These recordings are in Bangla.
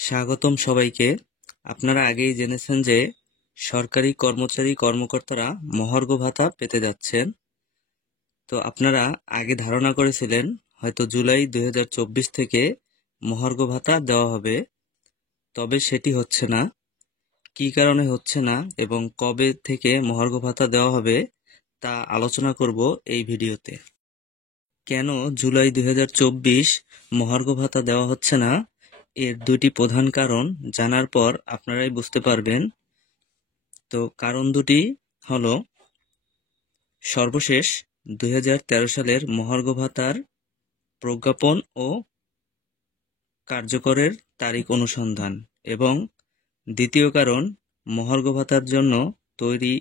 স্বাগতম সবাইকে। আপনারা আগেই জেনেছেন যে সরকারি কর্মকর্তারা মহার্ঘ ভাতা পেতে যাচ্ছেন। তো আপনারা আগে ধারণা করেছিলেন হয়তো জুলাই 2024 থেকে মহার্ঘ ভাতা দেওয়া হবে, তবে সেটি হচ্ছে না। কী কারণে হচ্ছে না এবং কবে থেকে মহার্ঘ ভাতা দেওয়া হবে তা আলোচনা করব এই ভিডিওতে। কেন জুলাই 2024 মহার্ঘ ভাতা দেওয়া হচ্ছে না, এর দুটি প্রধান কারণ জানার পর আপনারাই বুঝতে পারবেন। তো কারণ দুটি হলো, সর্বশেষ 2013 সালের মহার্ঘ ভাতার প্রজ্ঞাপন ও কার্যকরের তারিখ অনুসন্ধান, এবং দ্বিতীয় কারণ মহার্ঘ ভাতার জন্য তৈরি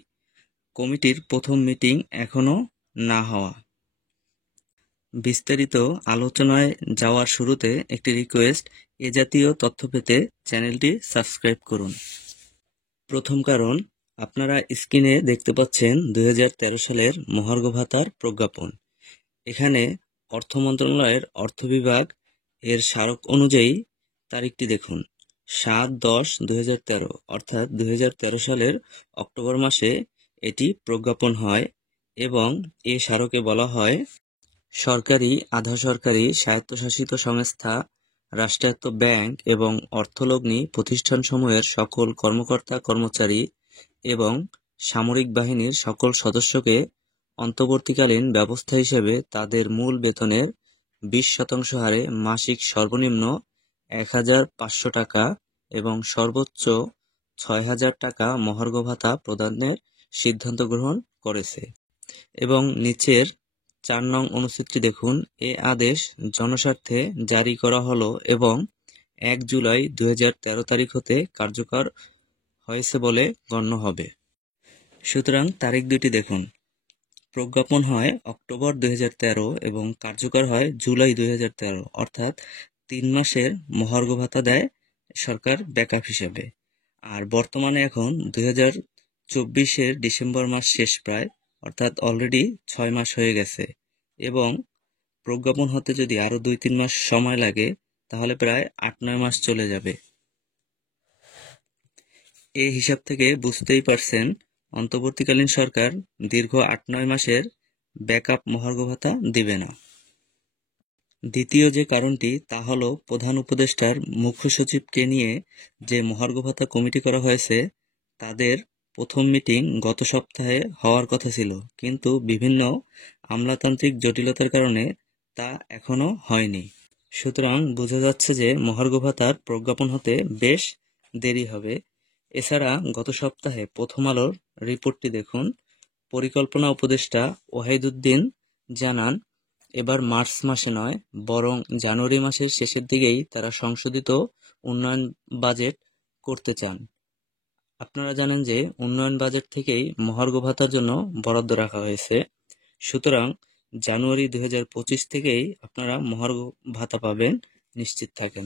কমিটির প্রথম মিটিং এখনো না হওয়া। বিস্তারিত আলোচনায় যাওয়ার শুরুতে একটি রিকোয়েস্ট, এ জাতীয় তথ্য পেতে চ্যানেলটি সাবস্ক্রাইব করুন। প্রথম কারণ, আপনারা স্ক্রিনে দেখতে পাচ্ছেন 2013 সালের মহার্ঘ ভাতার প্রজ্ঞাপন। এখানে অর্থ মন্ত্রণালয়ের অর্থ বিভাগ এর স্মারক অনুযায়ী তারিখটি দেখুন, 7/10/2013, অর্থাৎ 2013 সালের অক্টোবর মাসে এটি প্রজ্ঞাপন হয় এবং এ স্মারকে বলা হয়, সরকারি, আধা সরকারি, স্বায়ত্তশাসিত সংস্থা, রাষ্ট্রায়ত্ত ব্যাংক এবং অর্থলগ্নি প্রতিষ্ঠানসমূহের সকল কর্মকর্তা কর্মচারী এবং সামরিক বাহিনীর সকল সদস্যকে অন্তর্বর্তীকালীন ব্যবস্থা হিসেবে তাদের মূল বেতনের 20% হারে মাসিক সর্বনিম্ন 1,500 টাকা এবং সর্বোচ্চ 6,000 টাকা মহার্ঘ ভাতা প্রদানের সিদ্ধান্ত গ্রহণ করেছে। এবং নিচের 4 নং অনুচ্ছেদটি দেখুন, এ আদেশ জনস্বার্থে জারি করা হলো এবং 1 জুলাই 2013 তারিখ হতে কার্যকর হয়েছে বলে গণ্য হবে। সুতরাং তারিখ দুটি দেখুন, প্রজ্ঞাপন হয় অক্টোবর 2013 এবং কার্যকর হয় জুলাই 2013, অর্থাৎ 3 মাসের মহার্ঘ ভাতা দেয় সরকার ব্যাকআপ হিসেবে। আর বর্তমানে এখন 2024-এর ডিসেম্বর মাস শেষ প্রায়, অর্থাৎ অলরেডি 6 মাস হয়ে গেছে, এবং প্রজ্ঞাপন হতে যদি আরও 2-3 মাস সময় লাগে তাহলে প্রায় 8-9 মাস চলে যাবে। এই হিসাব থেকে বুঝতেই পারছেন অন্তর্বর্তীকালীন সরকার দীর্ঘ 8-9 মাসের ব্যাকআপ মহার্ঘ ভাতা দিবে না। দ্বিতীয় যে কারণটি, তা হলো প্রধান উপদেষ্টার মুখ্য সচিবকে নিয়ে যে মহার্ঘ ভাতা কমিটি করা হয়েছে, তাদের প্রথম মিটিং গত সপ্তাহে হওয়ার কথা ছিল, কিন্তু বিভিন্ন আমলাতান্ত্রিক জটিলতার কারণে তা এখনো হয়নি। সুতরাং বোঝা যাচ্ছে যে মহার্ঘ ভাতার প্রজ্ঞাপন হতে বেশ দেরি হবে। এছাড়া গত সপ্তাহে প্রথম আলোর রিপোর্টটি দেখুন, পরিকল্পনা উপদেষ্টা ওয়াহিদুদ্দিন জানান, এবার মার্চ মাসে নয় বরং জানুয়ারি মাসের শেষের দিকেই তারা সংশোধিত উন্নয়ন বাজেট করতে চান। আপনারা জানেন যে উন্নয়ন বাজেট থেকেই মহার্ঘ ভাতার জন্য বরাদ্দ রাখা হয়েছে। সুতরাং জানুয়ারি 2025 থেকেই আপনারা মহার্ঘ ভাতা পাবেন, নিশ্চিত থাকেন।